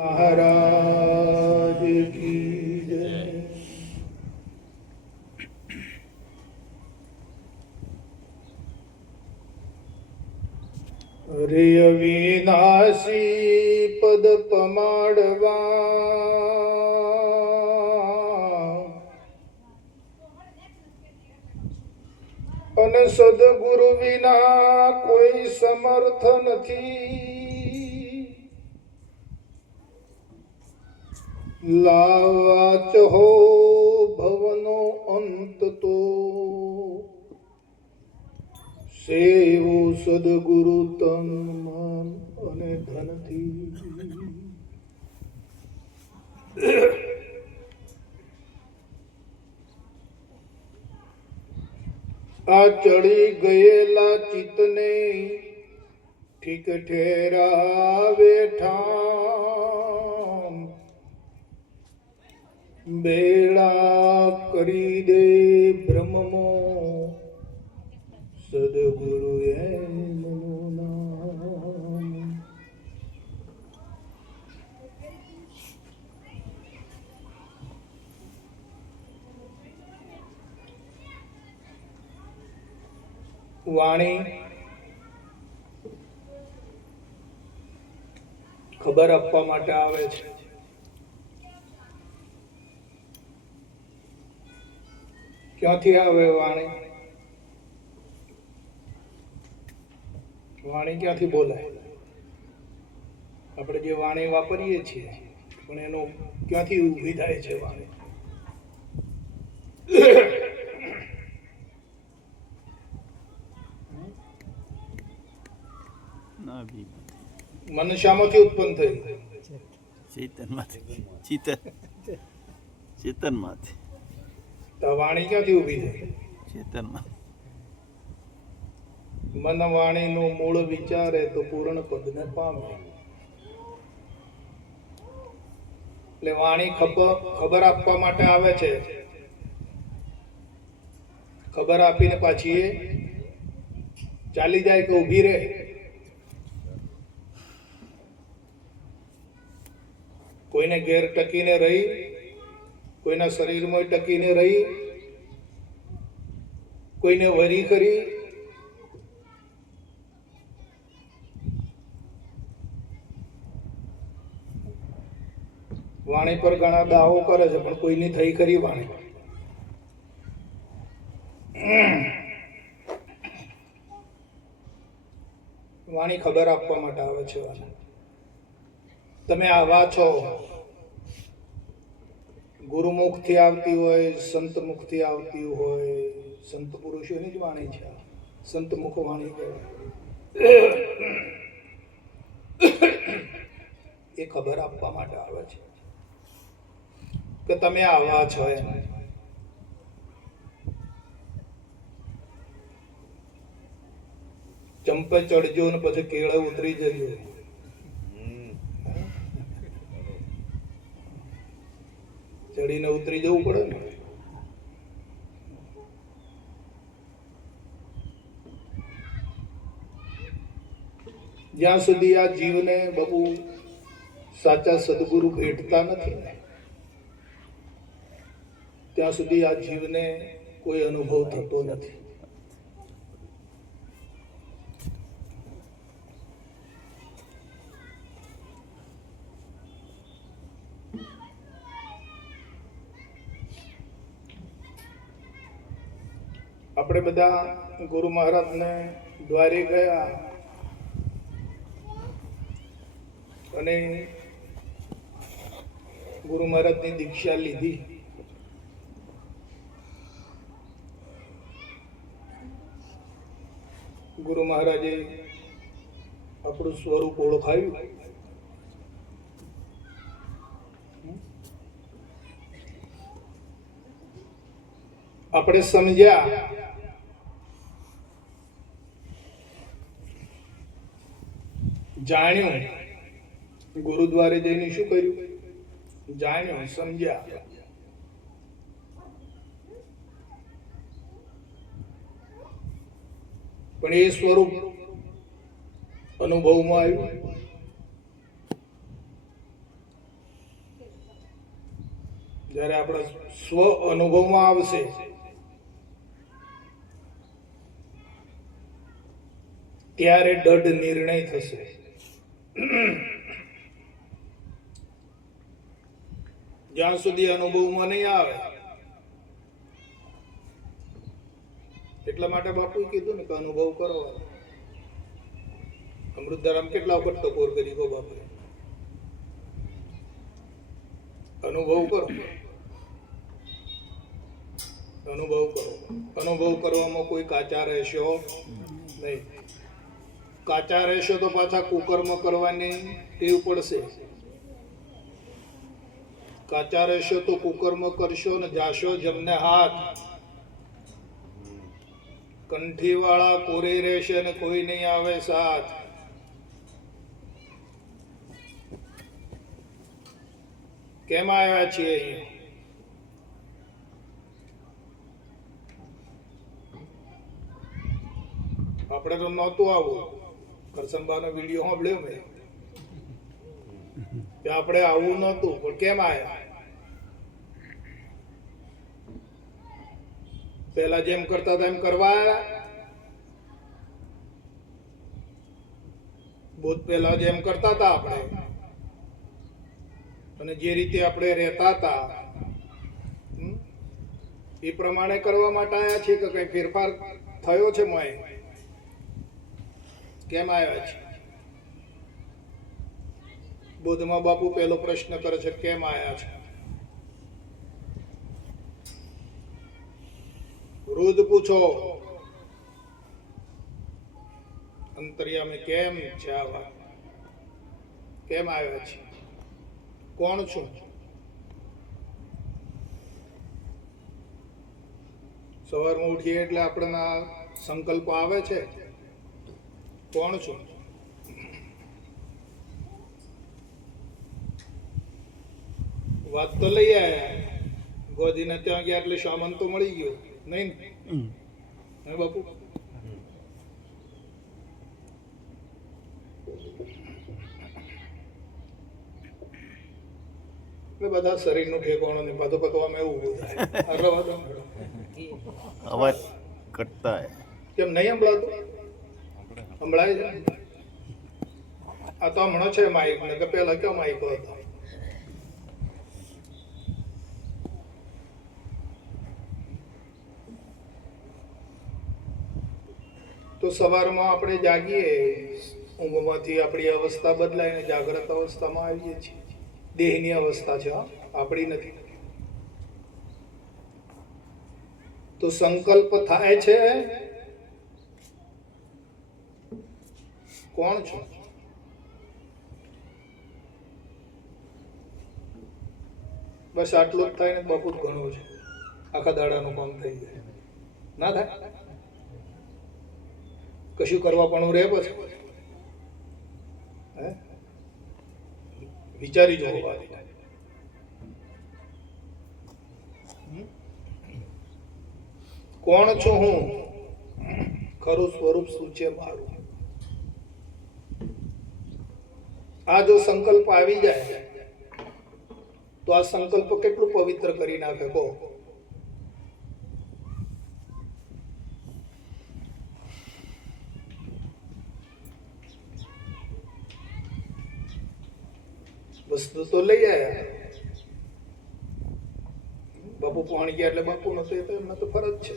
महाराज की जय। हरे अविनाशी पद पमाड़वा અને સદગુરુ વિના કોઈ સમર્થ નથી। લાવા ચહો ભવનો અંત તો સેવો સદગુરુ તન મન અને ધનથી। આ ચડી ગયેલા ચિત્તને ઠીક ઠેરાવે ઠામ। બેડા કરી દે બ્રહ્મમો સદગુરુ એમનું નામ। વાણી ખબર આપવા માટે આવે છે। ક્યાંથી આવે વાણી? વાણી ક્યાંથી બોલાય? આપણે જે વાણી વાપરીએ છીએ પણ એનો ક્યાંથી ઊભી થાય છે વાણી? મનુષ્યમાંથી ઉત્પન્ન થયું? ચેતનમાંથી। તો વાણી ક્યાંથી ઊભી થઈ? ચેતનમાં। મન વાણીનું મૂળ વિચારે તો પૂર્ણ પદને પામે। એટલે વાણી ખબર આપવા માટે આવે છે। ખબર આપીને પાછી એ ચાલી જાય કે ઊભી રહે? કોઈને ઘેર ટકીને રહી, કોઈના શરીરમાં ટકીને રહી, કોઈને વરી કરી, વાણી પર ઘણા દાવો કરે છે પણ કોઈની થઈ ખરી વાણી? વાણી ખબર આપવા માટે આવે છે। તમે આવા છો। ગુરુમુખથી આવતી હોય, સંત મુખથી આવતી હોય, સંત પુરુષોની જ વાણી છે। સંત મુખ વાણી કહેવાય। એ ખબર આપવા માટે આવે છે કે તમે આવા છો એમ। ચંપે ચડજો ને પછી કેળે ઉતરી જજો। ચડીને ઉતરી જવું પડે ને। જ્યાં સુધી આ જીવને બહુ સાચા સદગુરુ ભેટતા નથી ને ત્યાં સુધી આ જીવને કોઈ અનુભવ થતો નથી। આપણે બધા ગુરુ મહારાજને દ્વારે ગયા અને ગુરુ મહારાજની દીક્ષા લીધી। ગુરુ મહારાજે આપણું સ્વરૂપ ઓળખાયું। આપણે સમજ્યા। જાણ્યું। ગુરુદ્વારે જઈને શું કર્યું? જાણ્યું, સમજ્યા। પણ એ સ્વરૂપ અનુભવમાં આવ્યું। જ્યારે આપણા સ્વ અનુભવમાં આવશે ત્યારે દઢ નિર્ણય થશે. જ્યાં સુધી અનુભવમાં નહીં આવે, એટલા માટે બાપુએ કીધું ને કે અનુભવ કરો. અમૃતધારામ કેટલા વખત ટકોર કરી ગો બાપુએ, અનુભવ કરો, અનુભવ કરો. અનુભવ કરવામાં કોઈ કાચા રહેશો નહીં. કાચા રહેશો તો પાછા કુકર્મ કરવાની ટેવ પડશે. કાચા રહેશો તો કુકર્મ કરશો ને જાશો જમને હાથ. કંઠી વાળા કોરી રહેશે ને કોઈ નહીં આવે સાથ. કેમ આવ્યા છીએ અહીં? આપણે તો નહોતું આવું. કરસનબાનો વિડીયો સાંભળ્યો મેં કે આપણે આવું નહોતું, પણ કેમ આવ્યા? પેલા જેમ કરતા હતા એમ કરવા આવ્યા? બહુ પેલા જેમ કરતા હતા આપણે, અને જે રીતે આપણે રહેતા હતા એ પ્રમાણે કરવા માટે આવ્યા છીએ કે કઈ ફેરફાર થયો છે? મોય કેમ આવ્યા છે? બોધમાં બાપુ પહેલો પ્રશ્ન કરે છે, કેમ આવ્યા છે? રોજ પૂછો અંતર્યામી કેમ છે આવા? કેમ આવ્યા છે? કોણ છું? સવારમાં ઉઠીએ એટલે આપણને સંકલ્પ આવે છે, કોણ છું? વાત તો લઈ આયા, ગોધીને ત્યાં ગયા એટલે સામાન તો મળી ગયો નહીં ને બાપુ? બધા શરીરનું ઠેકાણું ને પાછો પકવામાં એવું ઊભું થાય. અવાજ કરતા કેમ નહીં સંભળાતું? સંભળાય છે? આ તો હમણાં છે માઇક ને, કે પેલા ક્યાં માઇક હતો? તો સવારમાં આપણે જાગીએ, ઊંઘમાંથી આપણી અવસ્થા બદલાઈને જાગ્રત અવસ્થામાં આવીએ છીએ. દેહની અવસ્થા છે, આપણી નથી. તો સંકલ્પ થાય છે, કોણ છું? બસ આટલું જ થાય ને બાપુ ઘણું છે. આખા દાડાનું કામ થઈ જાય. ના થાય? કશું કરવા પણ રહે પછી વિચારી જોવા. કોણ છું હું? ખરું સ્વરૂપ શું છે મારું? આ જો સંકલ્પ આવી જાય તો આ સંકલ્પ કેટલું પવિત્ર કરી નાખે કહો? વસ્તુ તો લઈ આયા. બાપુ પાણી ગયા એટલે બાપુ નતો, એ તો એમને તો ફરજ છે.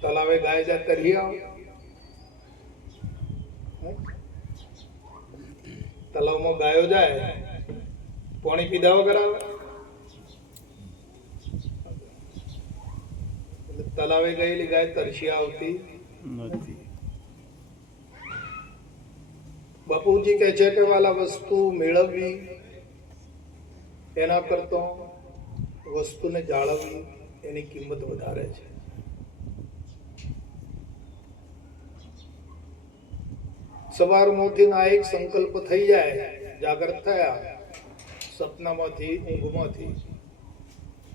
તલાવે ગાય જાય તરી આવો, તલાવમાં ગાયો જાય, પાણી પીધા વગર આવે? એટલે તલાવે ગયેલી ગાય તરસી આવતી નથી. બાપુજી કહે છે કે વાલા વસ્તુ મેળવવી એના કરતા વસ્તુને જાળવવી એની કિંમત વધારે છે. સવારમાંથી આ એક સંકલ્પ થઈ જાય, જાગૃત થયા, સપનામાંથી ઊંઘમાંથી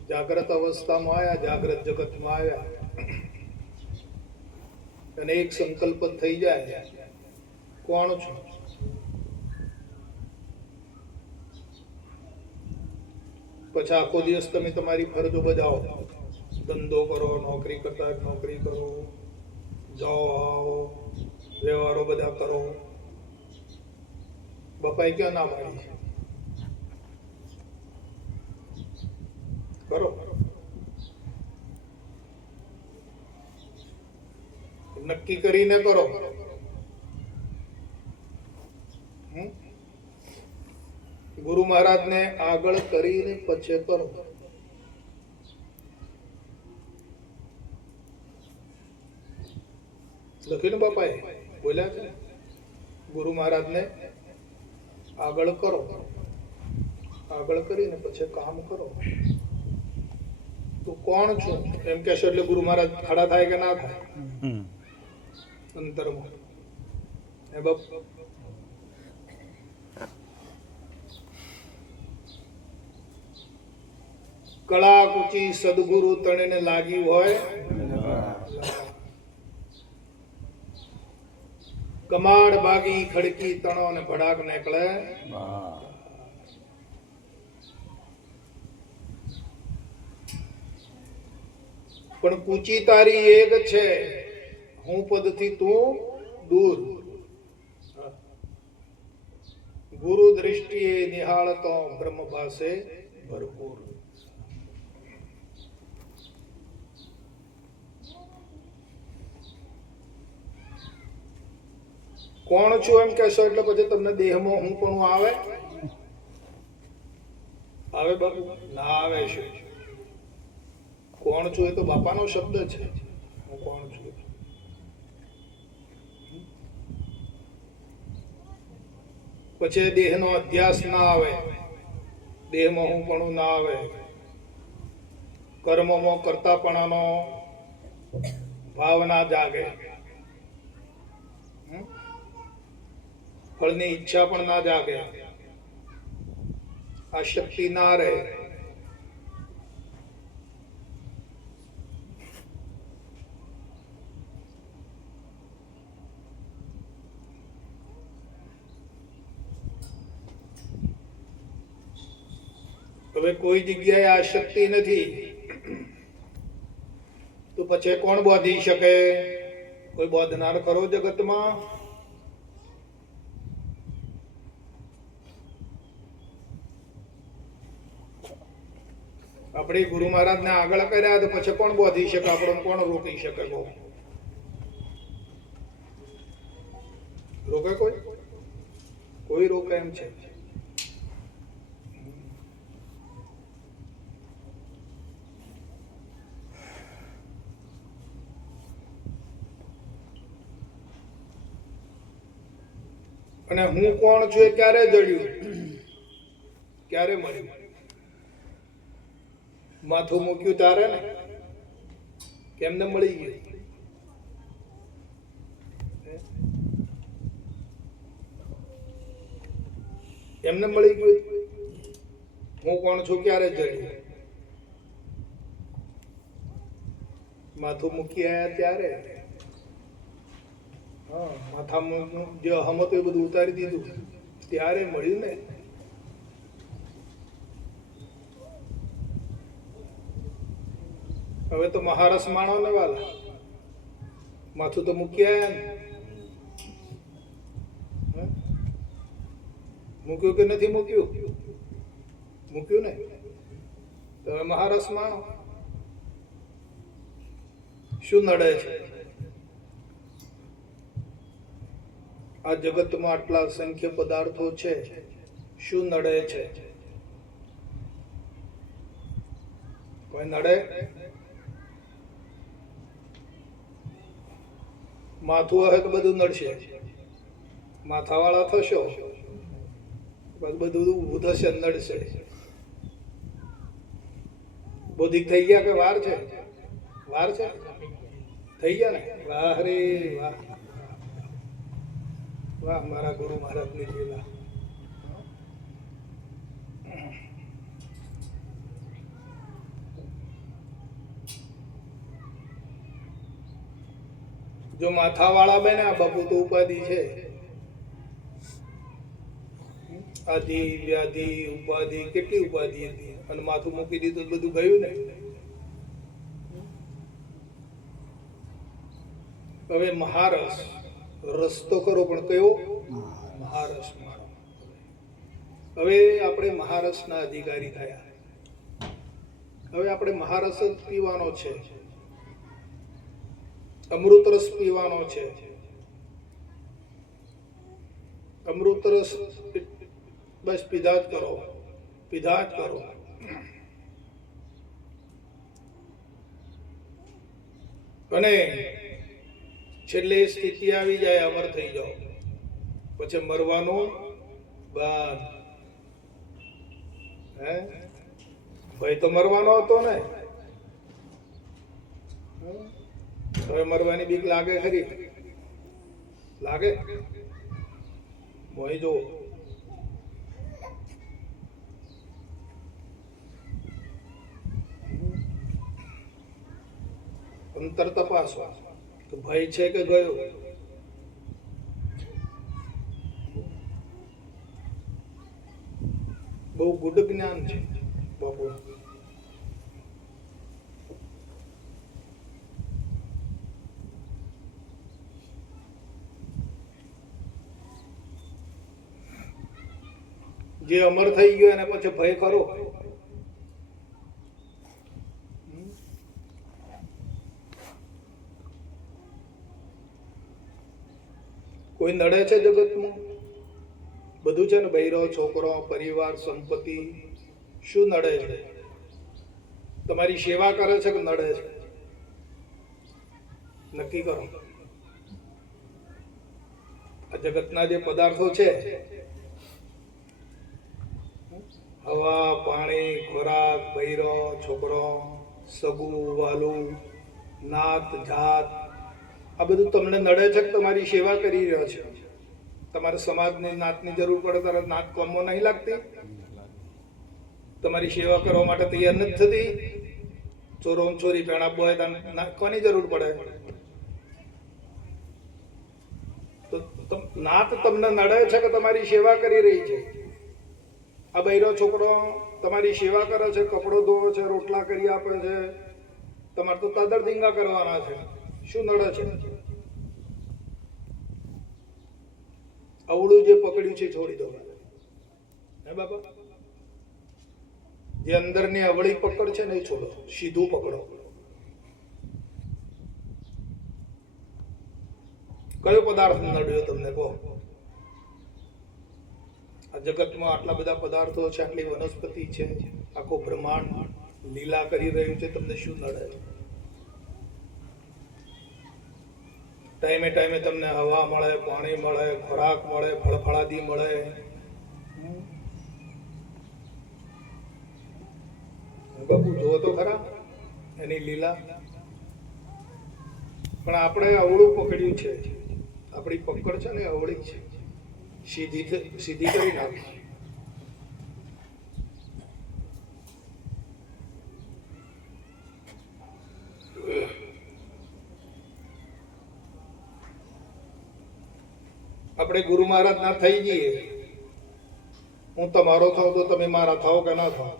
જાગ્રત અવસ્થામાં આવ્યા, જાગ્રત જગતમાં આવ્યા, અને એક સંકલ્પ થઈ જાય, કોણ છું? પછી આખો દિવસ તમે તમારી ફરજો બજાવો, ધંધો કરો, નોકરી કરતા હોય નોકરી કરો, જાઓ આવો, વ્યવહારો બધા કરો. બાપાએ ક્યાં ના પાડી છે? કરો. નક્કી કરીને કરો. ગુરુ મહારાજને આગળ કરીને પછી કરો. લખ્યું ને બાપાએ, બોલ્યા છે ગુરુ મહારાજને આગળ કરો, આગળ કરીને પછી કામ કરો. તું કોણ છું એમ કહેશો એટલે ગુરુ મહારાજ ખડા થાય કે ના થાય? અંતરમાં હે બાપ. કળા કુચી સદગુરુ તણને લાગી હોય, કમાડ બાગી ખડકી તણો ને ભડાક નીકળે. પણ કુચી તારી એક છે, હું પદથી તું દૂર. ગુરુ દ્રષ્ટિએ નિહાળતો બ્રહ્મ પાસે ભરપૂર. કોણ છું એમ કહેશો એટલે પછી તમને દેહમાં હું પણ આવે? આવે બાપુ? ના આવે. શું કોણ છું? એ તો બાપાનો શબ્દ છે, હું કોણ છું. પછી દેહનો અધ્યાસ ના આવે, દેહમાં હું પણ ના આવે, કર્મમાં કરતાપણાનો ભાવ ના જાગે, ફળની ઈચ્છા પણ ના જાગે, આ શક્તિ ના રહે. હવે કોઈ જગ્યાએ આ શક્તિ નથી તો પછી કોણ બોધી શકે? કોઈ બોધનાર ખરો જગતમાં? આપણે ગુરુ મહારાજ ને આગળ કર્યા તો પછી કોણ બોધી શકે? આપણને કોણ રોકી શકે? રોકે કોઈ? કોઈ રોકે એમ છે? અને હું કોણ છું એ ક્યારે જડ્યું? ક્યારે મળ્યું? માથું મૂક્યું તારે ને? કેમને મળી ગયું? એમને મળી ગયું. હું કોણ છું ક્યારે જડ્યું? માથું મૂકી આયા ત્યારે. હા, માથામાં જે હમત એ બધું ઉતારી દીધું ત્યારે મળ્યું ને. હવે તો મહારસ માણો ને વાલા, માથું તો મૂકી આયા ને. મૂક્યું કે નથી મૂક્યું? મૂક્યું ને. તો હવે મહારસ માણો. શું નડે છે? આ જગતમાં આટલા અસંખ્ય પદાર્થો છે, શું નડે છે? કોઈ નડે? માથું હશે તો બધું નડશે. માથાવાળા થશો બધું ઊભું થશે, નડશે. બોધિક થઈ ગયા કે વાર છે? વાર છે? થઈ ગયા ને? વાહ રે વાહ, વાહ મારા ગુરુ મહારાજની લીલા. જો માથાવાળા બન્યા બાપુ તો ઉપાધિ છે. આધિ વ્યાધિ ઉપાધિ કેટલી ઉપાધિ હતી અને માથું મૂકી દીધું તો બધું ગયું ને. હવે મહારસ રસ તો ખરો પણ કયો મહારસ. હવે આપણે મહારસના અધિકારી થયા. હવે આપણે મહારસ જ પીવાનો છે, અમૃત રસ પીવાનો છે. અમૃત રસ બસ પીધા જ કરો, પીધા જ કરો. અને છેલ્લે સ્થિતિ આવી જાય અમર થઈ જાઓ, પછી મરવાનું બંધ. હે ભાઈ તો મરવાનો હતો ને, હવે મરવાની બીક લાગે ખરી? લાગે? મોહી જો અંતર તપાસો કે ભય છે કે ગયો. બહુ ગુડ જ્ઞાન છે બાપુ. જે અમર થઈ ગયો એને પછી ભય કરો. કોઈ નડે છે જગતમાં? બધું છે ને, બૈરો, છોકરો, પરિવાર, સંપત્તિ. શું નડે છે? તમારી સેવા કરે છે કે નડે છે? નક્કી કરો. આ જગતના જે પદાર્થો છે, હવા, પાણી, ખોરાક, બૈરો, છોકરો, સગું, વાલું, નાત, જાત, આ બધું તમને નડે છે કે તમારી સેવા કરી રહ્યો છે? તમારે સમાજની નાતની જરૂર પડે ત્યારે નાત કામમાં નહીં લાગતી? તમારી સેવા કરવા માટે તૈયાર નથી થતી? ચોરો ચોરી પેણ આપવો હોય તો કોની જરૂર પડે? તો નાત તમને નડે છે કે તમારી સેવા કરી રહી છે? આ બૈરો છોકરો તમારી સેવા કરે છે, કપડો ધોવે છે, રોટલા કરી આપે છે, તમારે તો તાદર ધીંગા કરવાના છે. શું નડે છે? અવળું જે પકડ્યું છે છોડી દો. હે બાપા, જે અંદરની અવળી પકડ છે ને એ છોડો, સીધું પકડો. કયો પદાર્થ નડ્યો તમને કહો? આ જગતમાં આટલા બધા પદાર્થો છે, આટલી વનસ્પતિ છે, આખો બ્રહ્માંડ લીલા કરી રહ્યું છે, તમને શું નડે છે? ટાઈમે ટાઈમે તમને હવા મળે, પાણી મળે, ખોરાક મળે, ફળફળાદી મળે. બાપુ જુઓ તો ખરા એની લીલા. પણ આપણે અવળું પકડ્યું છે. આપણી પકડ છે ને અવળી છે, સીધી કરી નાખી. આપણે ગુરુ મહારાજ ના થઈ જઈએ, હું તમારો થાવ તો તમે મારા થાવ કે ના થાવ,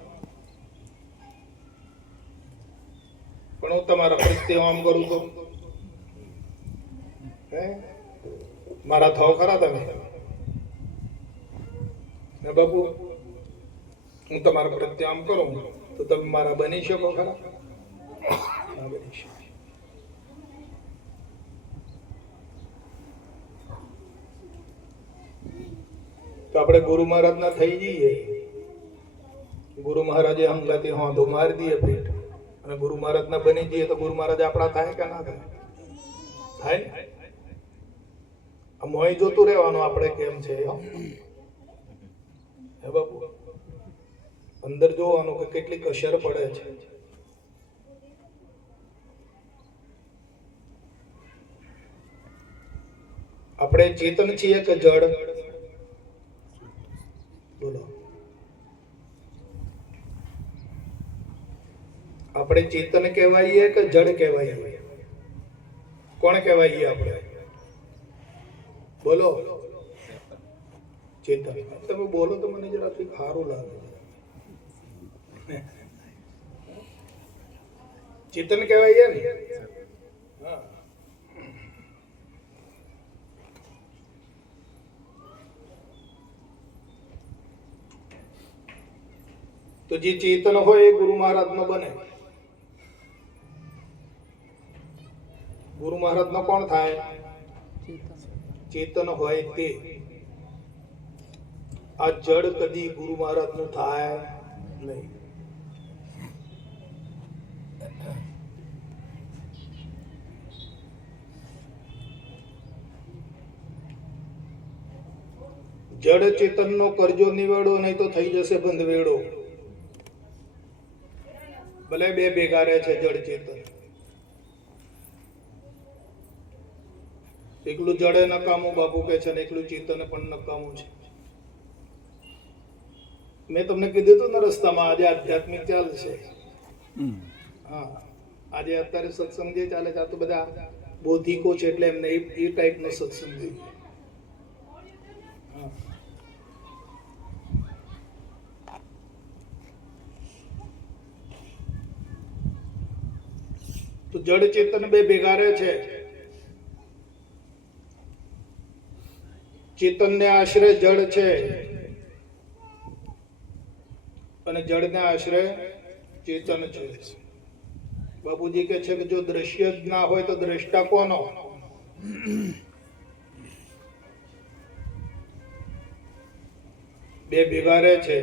પણ હું તમારા પ્રત્યે આમ કરું તો મારા થાવ ખરા તમે? ને બાપુ હું તમારા પ્રત્યે આમ કરું તો તમે મારા બની શકો ખરા? ના બની શકો. તો આપણે ગુરુ મહારાજ ના થઈ જઈએ, ગુરુ મહારાજે હંગાથી હોંધો મારી દઈએ પેટ, અને ગુરુ મહારાજ ના બની જઈએ તો ગુરુ મહારાજ આપણા થાય કે ના થાય? થાય. આ મોય જોતું રહેવાનું આપણે કેમ છે. હે બાપુ, અંદર જોવાનું કે કેટલી અસર પડે છે. આપણે ચેતન છીએ કે જડ? બોલો. આપણે ચેતન કહેવાઈએ કે જડ કહેવાઈએ? કોણ કહેવાઈએ આપણે? બોલો. ચેતન. તમે બોલો તો મને જરા કંઈક સારું લાગે. ચેતન કહેવાય છે ને. હા. તો જે ચેતન હોય એ ગુરુ મહારાજ નો બને. ગુરુ મહારાજ નો કોણ થાય? ચેતન હોય તે. આ જડ કદી ગુરુ મહારાજ નું થાય નહીં. જડ ચેતન નો કરજો નિવેડો, નહીં તો થઈ જશે બંધવેડો. ભલે બે ભેગા રહે છે જડ ચેતન. એકલું જડે નકામું બાપુ કે છે, ને એકલું ચેતન પણ નકામું છે. મેં તમને કીધું હતું ને રસ્તામાં, આજે આધ્યાત્મિક ચાલશે. હા, આજે અત્યારે સત્સંગ જે ચાલે છે, આ તો બધા બૌદ્ધિકો છે, એટલે એમને એ ટાઈપનો સત્સંગ જોઈએ. હા. તો જડ ચેતન બે ભેગા રહે છે. ચેતનને આશરે જડ છે અને જડને આશરે ચેતન છે. બાપુજી કહે છે કે જો દ્રશ્ય જ ના હોય તો દ્રષ્ટા કોનો? બે ભેગા રહે છે,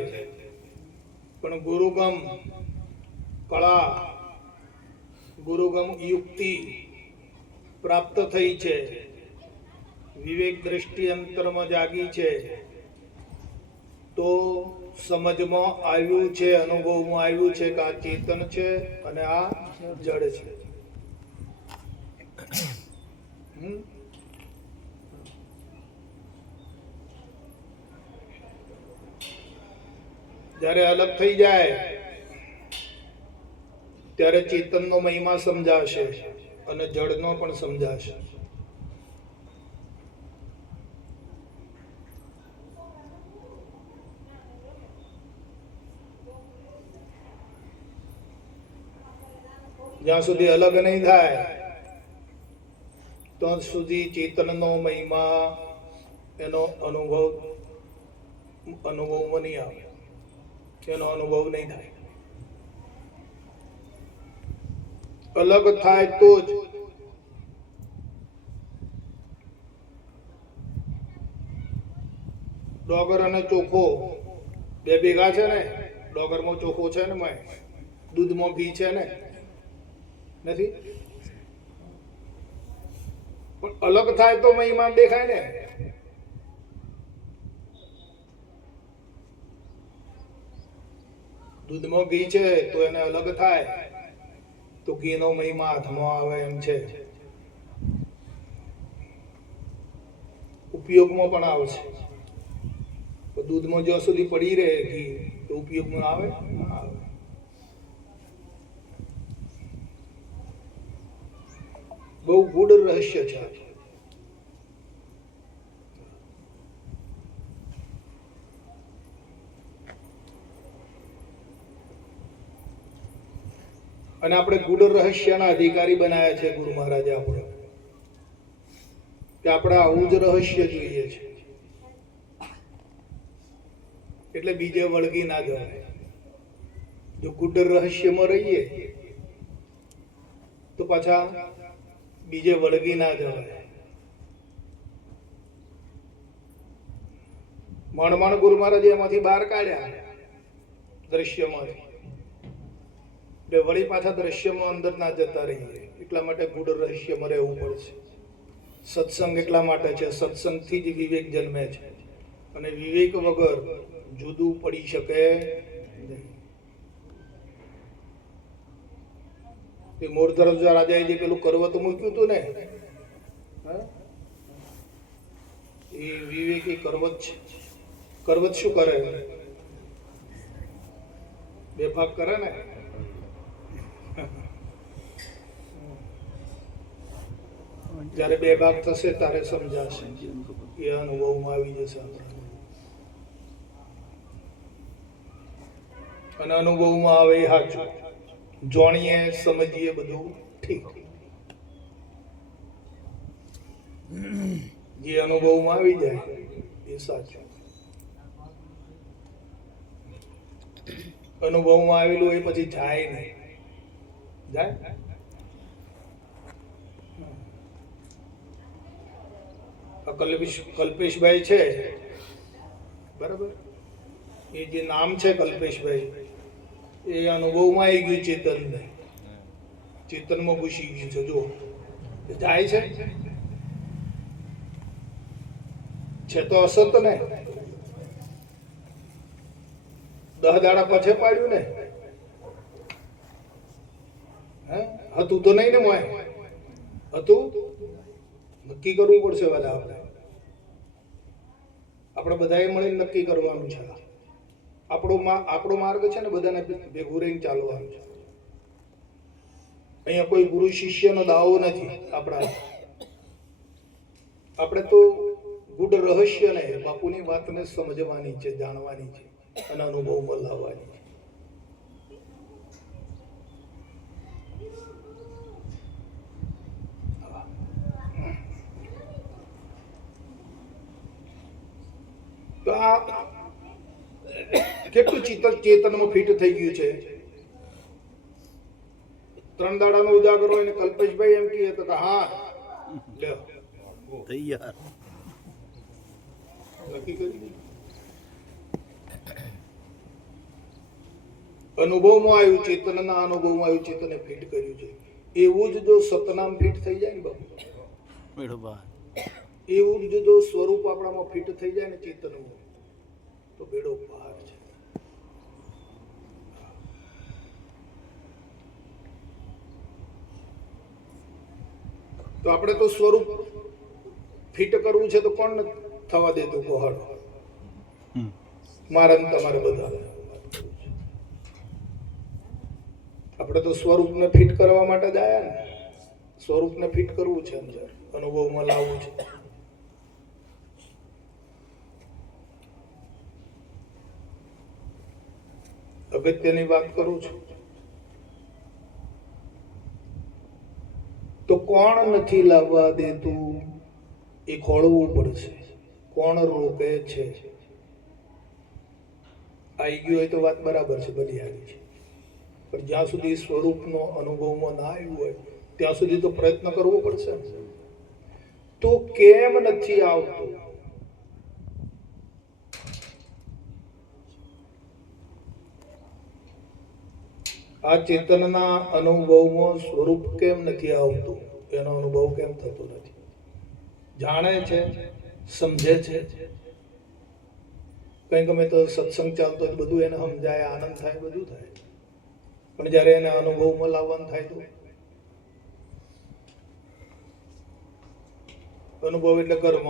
પણ ગુરુગમ કળા, ગુરુગમ યુક્તિ પ્રાપ્ત થઈ છે, વિવેક દ્રષ્ટિ અંતરમાં જાગી છે, તો સમજમાં આવ્યું છે, અનુભવમાં આવ્યું છે કે આ ચેતન છે અને આ જડ છે. જ્યારે અલગ થઈ જાય ત્યારે ચેતનનો મહિમા સમજાશે અને જડનો પણ સમજાશે. જ્યાં સુધી અલગ નહીં થાય ત્યાં સુધી ચેતનનો મહિમા એનો અનુભવમાં નહીં આવે, એનો અનુભવ નહીં થાય. અલગ થાય તો જ ડોગર અને ચોખો બે ભેગા છે ને. ડોગરમાં ચોખો છે ને, દૂધમાં ઘી છે ને, નથી? પણ અલગ થાય તો મહિમા દેખાય ને. દૂધમાં ઘી છે તો એને અલગ થાય તો ઘીનો મહિમા હાથમાં આવે એમ છે. ઉપયોગમાં પણ આવશે. દૂધમાં જ્યાં સુધી પડી રહે ઘી તો ઉપયોગમાં આવે. બહુ ગૂઢ રહસ્ય છે. અને આપણે ગૂઢ રહસ્યના અધિકારી બનાવ્યા છે ગુરુ મહારાજે આપણે, કે આપણે આવું જ રહસ્ય જોઈએ છે. એટલે બીજે વળગી ના જવાય. જો ગૂઢ રહસ્યમાં રહીએ તો પાછા બીજે વળગી ના જવાય. મણ ગુરુ મહારાજે એમાંથી બહાર કાઢ્યા દ્રશ્યમાંથી. એટલે વળી પાછા દ્રશ્યમાં અંદર ના જતા રહીએ. એટલા માટે ગૂઢ રહસ્યમાં રહેવું પડશે. સત્સંગ એટલા માટે છે, સત્સંગથી જ વિવેક જન્મે છે, અને વિવેક વગર જુદું પડી શકે નહીં. મોરધર રાજાએ જે પેલું કરવત મૂક્યું હતું ને, એ વિવેકી કરવત છે. કરવત શું કરે? બે ભાગ કરે ને. જયારે બે ભાગ થશે ત્યારે સમજાશે, એ અનુભવમાં આવી જશે. અને અનુભવમાં આવે એ સાચું, જાણીએ સમજીએ બધું ઠીક. જે અનુભવમાં આવી જાય એ સાચું. અનુભવમાં આવેલું એ પછી જાય નહીં. જાય કલ્પેશભાઈ છે બરાબર, એ જે નામ છે કલ્પેશભાઈ, એ અનુભવમાં આવી ગયું ચેતનને, ચેતનમાં ઘૂસી ગયું છે. જો એ જાય છે તો અસત ને 10 દાડા પછી પાડ્યું ને, હતું તો નહીં ને મોય, હતું. નક્કી કરવું પડશે વાલા, આપણે બધાએ મળીને નક્કી કરવાનું છે. આપણો માર્ગ છે ને બધાને ભેગું રહીને ચાલવાનું છે. અહીંયા કોઈ ગુરુ શિષ્યનો દાવો નથી. આપણે તો ગુડ રહસ્યને, બાપુની વાતને સમજવાની છે, જાણવાની છે અને અનુભવમાં લાવવાની છે. તો આ કેટલું ચેતનમાં ફિટ થઈ ગયું છે. 3 દાડાનો ઉજાગરો એને કલ્પેશભાઈ એમ કહે તો હા લ્યો તૈયાર નક્કી કરી. અનુભવમાં આવ્યું, ચેતનના અનુભવમાં આવ્યું, ચેતને ફિટ કર્યું છે. એવું જ જો સતનામ ફિટ થઈ જાય ને બાપુ, એવું જ જો સ્વરૂપ આપણામાં ફિટ થઈ જાય ને ચેતનનું, તો બેડો પાર છે. તો આપણે તો સ્વરૂપ ફિટ કરવું છે તો કોણ થવા દેતું કોહાડો? મારા તમારે બધા આપણે તો સ્વરૂપને ફિટ કરવા માટે જ આયા ને. સ્વરૂપને ફિટ કરવું છે, અંદર અનુભવમાં લાવવું છે. અગત્યની વાત કરું છું તો કોણ નથી લાવવા દેતું એ ખોળવું પડશે. કોણ રોકે છે? આવી ગયું હોય તો વાત બરાબર છે, બધી આવી છે. પણ જ્યાં સુધી સ્વરૂપનો અનુભવમાં ના આવ્યું હોય ત્યાં સુધી તો પ્રયત્ન કરવો પડશે. તો કેમ નથી આવતું? આ ચેતનના અનુભવમાં સ્વરૂપ કેમ નથી આવતું? એનો અનુભવ કેમ થતો નથી? જાણે છે, સમજે છે, કંઈક અમે તો સત્સંગ ચાલતો બધું એને સમજાય, આનંદ થાય, બધું થાય. પણ જ્યારે એને અનુભવમાં લાવવાનું થાય તો અનુભવ એટલે કર્મ.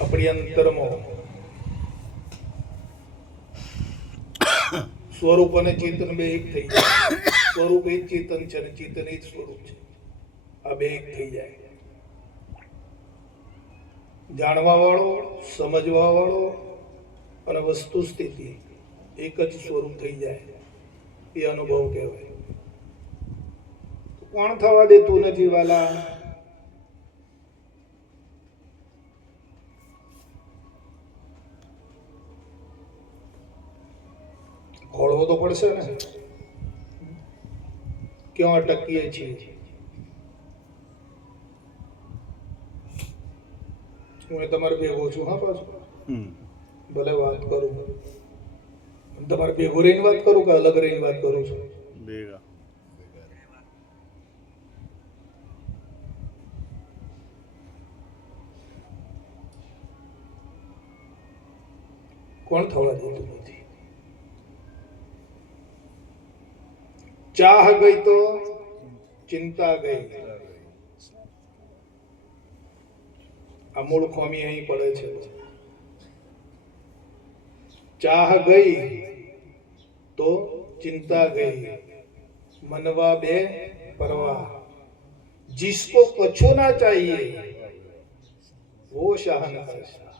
આપણી અંતરમાં સ્વરૂપ અને ચેતન બે એક થઈ જાય. સ્વરૂપ એ જ ચેતન છે અને ચેતન એ જ સ્વરૂપ છે. આ બે એક થઈ જાય. જાણવા વાળો, સમજવા વાળો અને વસ્તુ સ્થિતિ એક જ સ્વરૂપ થઈ જાય, એ અનુભવ કહેવાય. કોણ થવા દેતું નથી વાલા? ખોળવો તો પડશે ને. ક્યાં અટકીએ છીએ? હું એ તમારે ભેગો છું. હા, પાછું ભલે વાત કરું, તમારે ભેગો રહીને વાત કરું કે અલગ રહીને વાત કરું છું? ભેગા. કોણ થવા દેતું નથી? ચાહ ગઈ તો ચિંતા ગઈ. આ મૂળ ખોમી અહીં પડે છે. ચાહ ગઈ તો चिंता गई, मनवा बे परवाह। जिसको कछु ना चाहिए વો શાહના શાહ.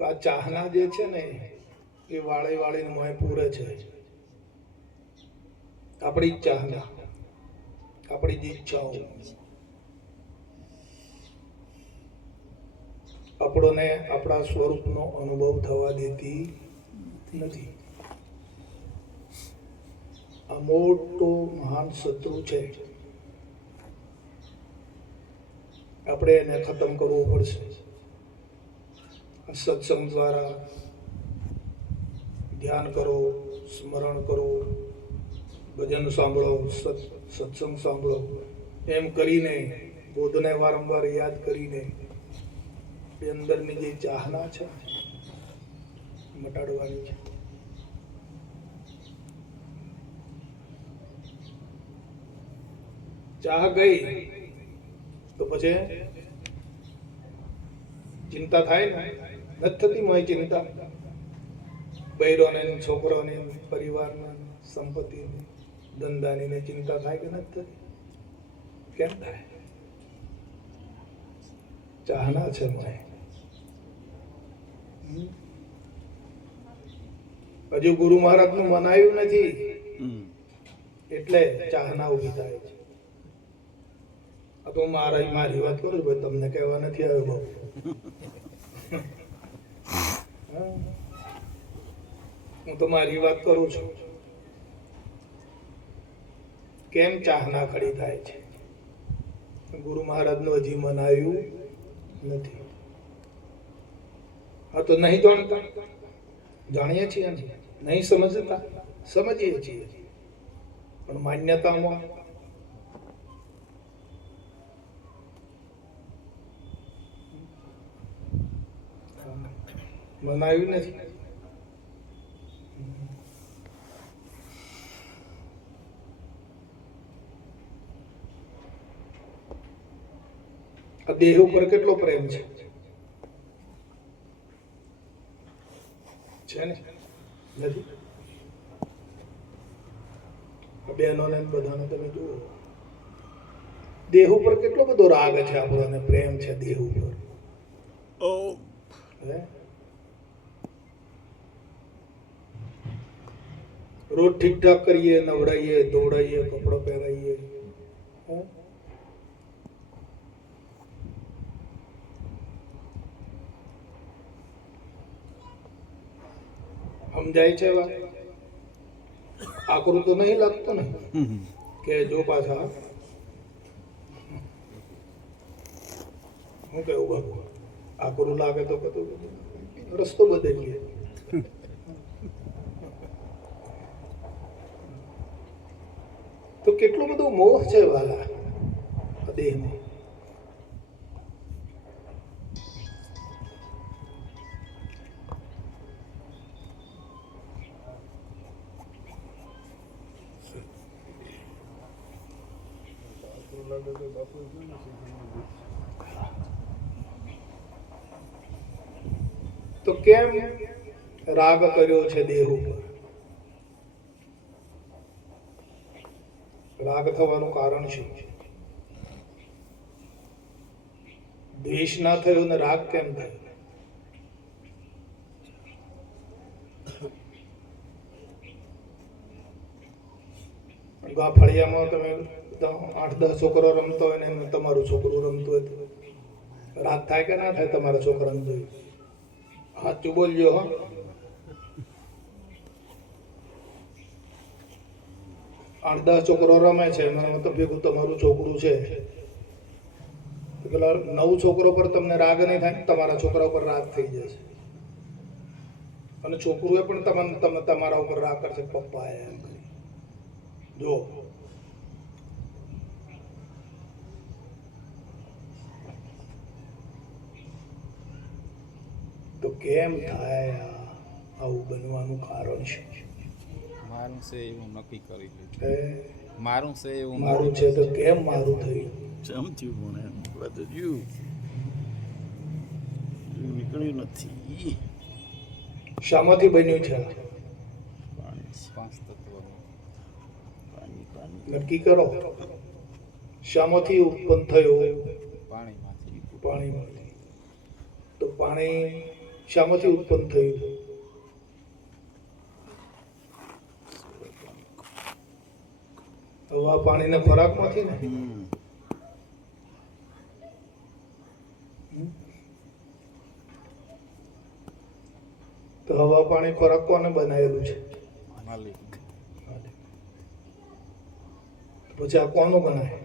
તો આ ચાહના જે છે ને એ વાળી વાળીને મોય પૂરે છે. આપણી જ ચાહના, આપણી જ ઈચ્છાઓ આપણને આપણા સ્વરૂપનો અનુભવ થવા દેતી નથી. આ મોટો મહાન શત્રુ છે. આપણે એને ખતમ કરવો પડશે. સત્સંગ દ્વારા ધ્યાન કરો, સ્મરણ કરો, ભજન સાંભળો, સત્સંગ સાંભળો, એમ કરીને બોધને વારંવાર યાદ કરીને એ અંદરની જે ચાહના છે મટાડવાની છે. ચાહ ગઈ તો પછી ચિંતા થાય ને? નથી થતી મોય ચિંતા? બૈરોને, છોકરોને, પરિવારને, સંપત્તિની, ધંધાની ચિંતા થાય કે નથી થતી? કેમ થાય? ચાહના છે મોય. હજુ ગુરુ મહારાજ નું મનાયું નથી એટલે ચાહના ઉભી થાય છે. આ તો મારી વાત કરું છું ભાઈ, તમને કહેવા નથી આવ્યો બહુ. હું તો મારી વાત કરું છું. કેમ ચાહના ખડી થાય છે? ગુરુ મહારાજ નું હજી મનાયું નથી. હા તો નહીં જાણતા, જાણીએ છીએ, નહીં સમજતા, સમજીએ છીએ, પણ માન્યતામાં મનાયું નથી. આ દેહ ઉપર કેટલો પ્રેમ છે ને? નથી? બહેનોને બધાને તમે જુઓ, દેહ ઉપર કેટલો બધો રાગ છે આપણને, પ્રેમ છે દેહ ઉપર. રોજ ઠીક ઠાક કરીએ, નવડાવીએ, ધોવડાવીએ, કપડો પહેરાવીએ, સમજાય છે? આકરું તો નહીં લાગતો ને કે જો પાછા હું કેવું બાબુ, આકરું લાગે તો કતું રસ્તો બદલીએ. તો કેટલો બધો મોહ છે વાલા દેહમાં. તો કેમ રાગ કર્યો છે દેહ ઉપર? રાગ થવાનું કારણ શું? દ્વેષ ના થયો ને રાગ કેમ થયો? ફળિયામાં તમે 8-10 છોકરો રમતો હોય ને તમારું છોકરું રમતું હોય તો રાગ થાય કે ના થાય? તમારા છોકરાને જોઈ સાચું બોલજો. હા, 8-10 છોકરો રમે છે, તો ભેગું તમારું છોકરું છે, પેલા 9 છોકરો પર તમને રાગ નહીં થાય? તમારા છોકરા ઉપર રાગ થઈ જશે. અને છોકરું એ પણ તમારા ઉપર રાગ કરશે, પપ્પા એમ કરી. જો તો કેમ થાય? આવું બનવાનું કારણ શું? મારું છે એવું નક્કી કરી લીધું. મારું છે એવું મારું છે તો કેમ મારું થયું? સમજ્યું પણ એમ બધું નીકળ્યું નથી. શામાંથી બન્યું છે? પાંચ તત્વનું. નક્કી કરો. શામાંથી ઉત્પન્ન થયો? પાણીમાંથી. પાણીમાંથી. તો પાણી શામાંથી ઉત્પન્ન થયું? હવા પાણીના ખોરાકમાંથી ને. તો હવા પાણી ખોરાક કોને બનાવેલું છે? માલિક પછી આ કોનું બનાવે?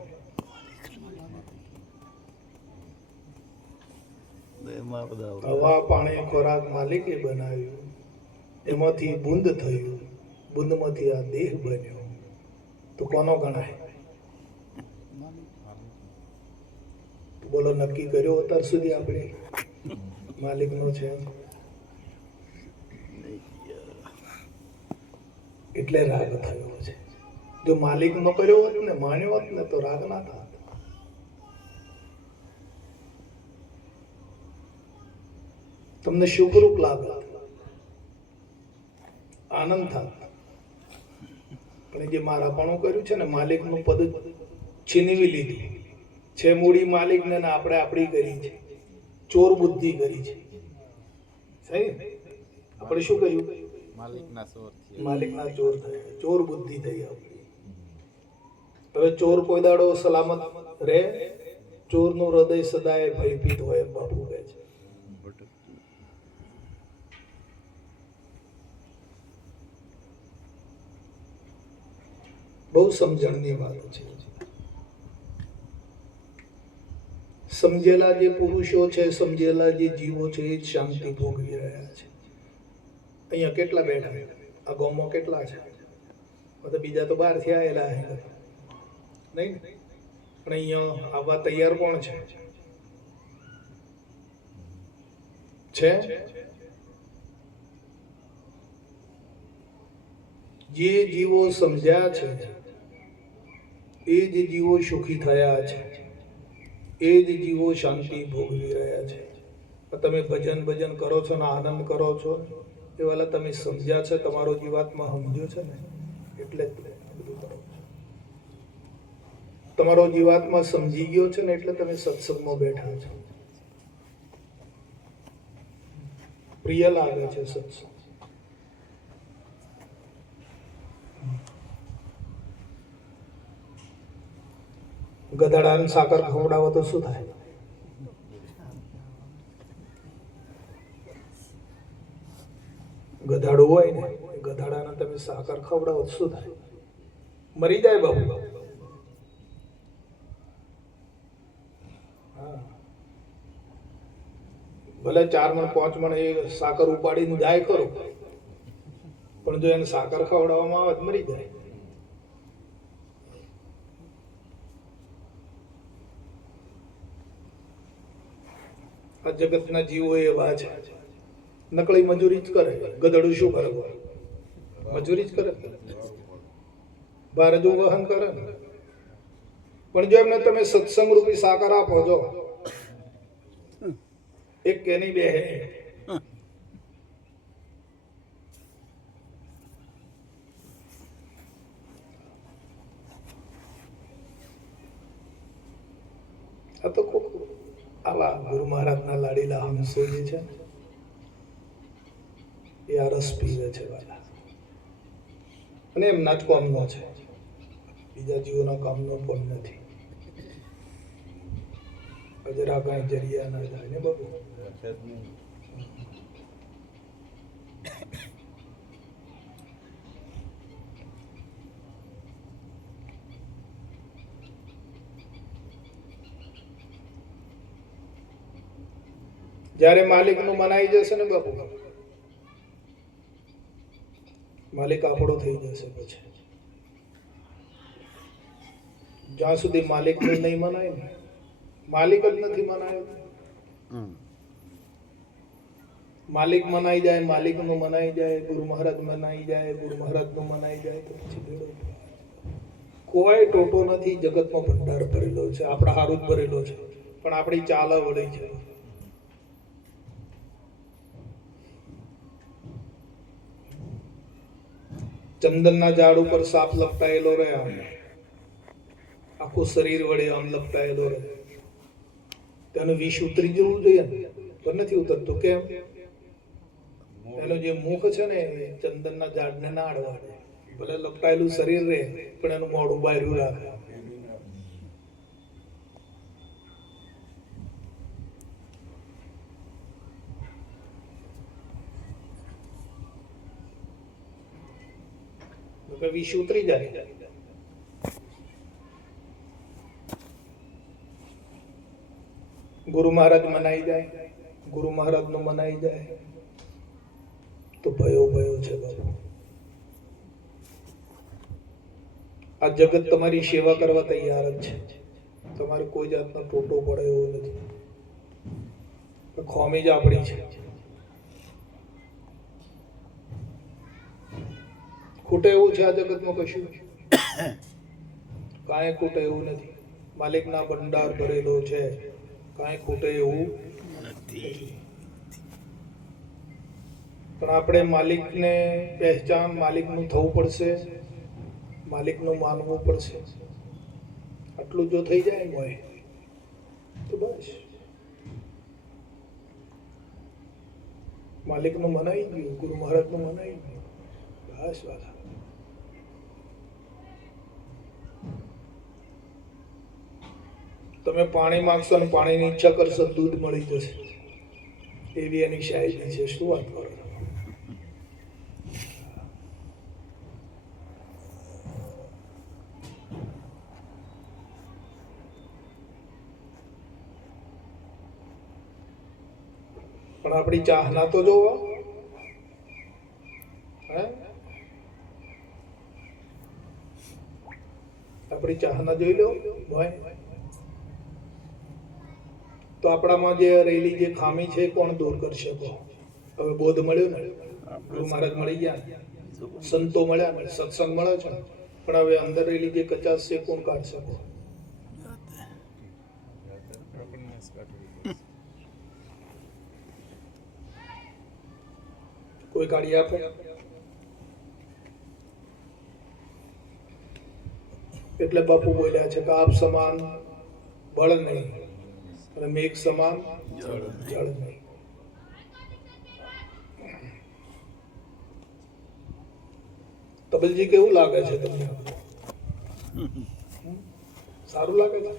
એમાં બધા હવા પાણી ખોરાક માલિકે બનાવ્યું, એમાંથી બુંદ થયું, બુંદમાંથી આ દેહ બન્યો. તો કોનો ગણાય? બોલો, નક્કી કર્યો અત્યાર સુધી આપણે માલિકનો છે? એટલે રાગ થયો છે. જો માલિક નો કર્યો હોત ને, માન્યો હોત ને, તો રાગ ના થાત. તમને સુખરૂપ લાગત, આનંદ થાત. પણ જે મારાપણું કર્યું છે ને, માલિકનું પદ છીનવી લીધું છે. મૂડી માલિકને ને આપણે આપણી કરી છે, ચોર બુદ્ધિ કરી છે. સહી? આપણે શું કર્યું? માલિકના ચોર થયા. માલિકના ચોર થયા, ચોર બુદ્ધિ થઈ આપણી. હવે ચોર કોઈ દાડો સલામત રહે? ચોરનું હૃદય સદાય ભયભીત હોય, બાપુ કહે છે. બહુ સમજણની વાત છે. સમજેલા જે પુરુષો છે, સમજેલા જે જીવો છે, એ જ શાંતિ ભોગવી રહ્યા છે. અહીંયા કેટલા બેઠા? આ ગામમાં કેટલા છે? બધા બીજા તો બહારથી આવેલા છે, નહીં? પણ અહીંયા આવવા તૈયાર કોણ છે? જે જીવો સમજ્યા છે, એ જ જીવો સુખી થયા છે, એ જ જીવો શાંતિ ભોગવી રહ્યા છે. તમે ભજન ભજન કરો છો ને આનંદ કરો છો, એ વાલા તમે સમજ્યા છે, તમારો જીવાત્મા સમજ્યો છે ને, એટલે જ બધું કરો છો. તમારો જીવાત્મા સમજી ગયો છે ને, એટલે તમે સત્સંગમાં બેઠા છો. પ્રિય લાગે છે સત્સંગ. ગધાડાને સાકર ખવડાવો તો શું થાય? ગધાડું હોય ને, ગધાડાને તમે સાકર ખવડાવો તો શું થાય? મરી જાય બાબુ. હા, ભલે 4 મણ 5 મણ એ સાકર ઉપાડીને જાય ખરો, પણ જો એને સાકર ખવડાવવામાં આવે તો મરી જાય. આ જગતના જીવો એવા છે, નકળી મજૂરી જ કરે. ગધેડું શું કરે? મજૂરી જ કરે, ભારજો વહન કરે. પણ જો એમને તમે સત્સંગ રૂપી સાકર આપો, જો એક કે નહીં, બે હે, આ તો આવા ગુરુ મહારાજના લાડીલા હંસો જે છે, એ આ રસ પીવે છે વાલા. અને એમના જ કામનો છે, બીજા જીવોના કામનો પણ નથી. જરા કઈ જરિયા ના જાય ને બાબુ. જ્યારે માલિક નું મનાઈ જશે ને બાપુ, માલિક આપણો થઈ જશે. પછી જ્યાં સુધી માલિક નું નહીં મનાય ને, માલિક જ નથી મનાયો. માલિક મનાઈ જાય, માલિક નું મનાઈ જાય, ગુરુ મહારાજ મનાઈ જાય, ગુરુ મહારાજ નું મનાઈ જાય, તો પછી કોઈ ટોટો નથી. જગતમાં ભંડાર ભરેલો છે, આપણા હારું જ ભરેલો છે, પણ આપણી ચાલ વળી છે. ચંદનના ઝાડ ઉપર સાપ લપટાયેલો રહે, આખું શરીર વડે આમ લપટાયેલો રહે, તેનું વિષ ઉતરી જવું જોઈએ ને, તો નથી ઉતરતું. કેમ? એનું જે મુખ છે ને એ ચંદનના ઝાડને ના અડવા દે. ભલે લપટાયેલું શરીર રહે પણ એનું મોઢું બાર્યું રાખે. વિષ ઉતરી જાય. ગુરુ મહારાજ મનાઈ જાય, ગુરુ મહારાજ નું મનાઈ જાય તો ભયો ભયો છે બાબુ. આ જગત તમારી સેવા કરવા તૈયાર જ છે. તમારે કોઈ જાતનો ટોટો પડે એવો નથી. ખોમી જ આપણી છે. ખૂટે એવું છે આ જગતમાં કશું? કાંઈ ખૂટે એવું નથી. માલિકના ભંડાર ભરેલો છે, કાંઈ ખૂટે એવું નથી. પણ આપણે માલિકને પહેચાન, માલિકનું થવું પડશે, માલિકનું માનવું પડશે. આટલું જો થઈ જાય હોય તો બસ માલિકનું મનાઈ ગયું, ગુરુ મહારાજનું મનાઈ ગયું. બસ વાલા. તમે પાણી માંગશો અને પાણીની ઈચ્છા કરશો, દૂધ મળી જશે. એવી એની શાયરી છે. શું વાત કરો? પણ આપણી ચાહના તો જોવો. આપણી ચાહના જોઈ લો ભાઈ. તો આપણામાં જે રહેલી જે ખામી છે કોણ દૂર કરી શકો? હવે બોધ મળ્યો ને, ગુરુ મહારાજ મળી ગયા, સંતો મળ્યા ને, સત્સંગ મળે છે, પણ હવે અંદર રહેલી જે કચાશ છે કોણ કાઢી શકો? કોઈ કાઢી આપે? એટલે બાપુ બોલ્યા છે કે આપ સમાન બળ નહીં અને મેઘ સમાન જળ નહીં. તબલજી કેવું લાગે છે તમને? સારું લાગે છે?